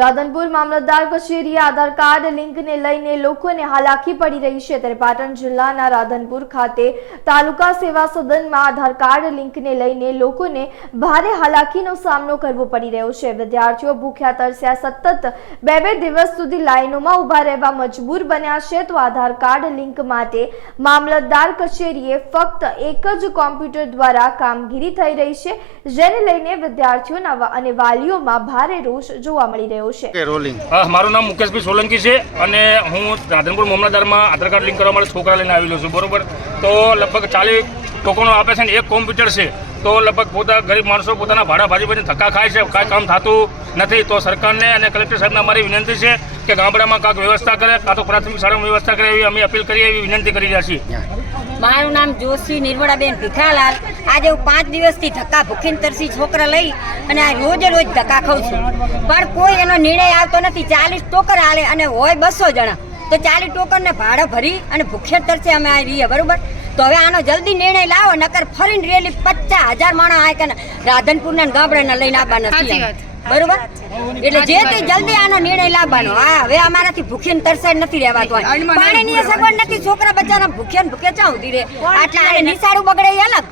રાધનપુર મામલતદાર કચેરીએ આધાર કાર્ડ લિંકને લઈને લોકોને હાલાકી પડી રહી છે. ત્યારે પાટણ જિલ્લાના રાધનપુર ખાતે તાલુકા સેવા સદનમાં આધાર કાર્ડ લિંકને લઈને લોકોને ભારે હાલાકીનો સામનો કરવો પડી રહ્યો છે. વિદ્યાર્થીઓ ભૂખ્યા, તરસ્યા, સતત બે બે દિવસ સુધી લાઇનોમાં ઊભા રહેવા મજબૂર બન્યા છે. તો આધાર કાર્ડ લિંક માટે મામલતદાર કચેરીએ ફક્ત એક જ કોમ્પ્યુટર દ્વારા કામગીરી થઈ રહી છે. જેને લઈને વિદ્યાર્થીઓના અને વાલીઓમાં ભારે રોષ જોવા મળી રહ્યો છે. રોલિંગ. હા મારું નામ મુકેશભાઈ સોલંકી છે અને હું રાધનપુર મામલતદારમાં આધાર કાર્ડ લિંક કરવા માટે છોકરા લઈને આવેલો છું બરોબર? તો લગભગ ચાલીસ ટોકનો આપે છે ને એક કોમ્પ્યુટર છે. તો લગભગ પોતા ગરીબ માણસો પોતાના ભાડા ભાજી ધક્કા ખાય છે કાંઈ કામ થતું નથી. તો સરકારને અને કલેક્ટર સાહેબને અમારી વિનંતી છે કે ગામડામાં કાંક વ્યવસ્થા કરે કાં તો પ્રાથમિક શાળામાં વ્યવસ્થા કરે એવી અમે અપીલ કરીએ એવી વિનંતી કરી રહ્યા છીએ. મારું નામ જોશી નિર્મળાબેન ભીખાલાલ. આજે હું પાંચ દિવસથી ધક્કા ભૂખીને તરસી છોકરા લઈ અને આ રોજે રોજ ધક્કા ખાઉં છું. પણ કોઈ એનો નિર્ણય આવતો નથી. ચાલીસ ટોકર હાલે અને હોય બસો જણા. તો ચાલીસ ટોકરને ભાડે ભરી અને ભૂખે તરસે અમે આ રહીએ બરોબર? તો હવે આનો જલ્દી નિર્ણય લાવો નકર ફરીને રેલી પચાસ હજાર માણસ આ કે રાધનપુરના ને ગામડાના લઈને આવવાના. બરોબર? એટલે જે તે જલ્દી આનો નિર્ણય લાવવાનો. હા હવે અમારાથી ભૂખ્યા તરસે નથી રહેવાતું. પાણીની સગવડ નથી છોકરા બચારા ભૂખ્યા ભૂખે ભૂખ્યા ચા ઉધી રે આટલા નિશાળું બગડે અલગ.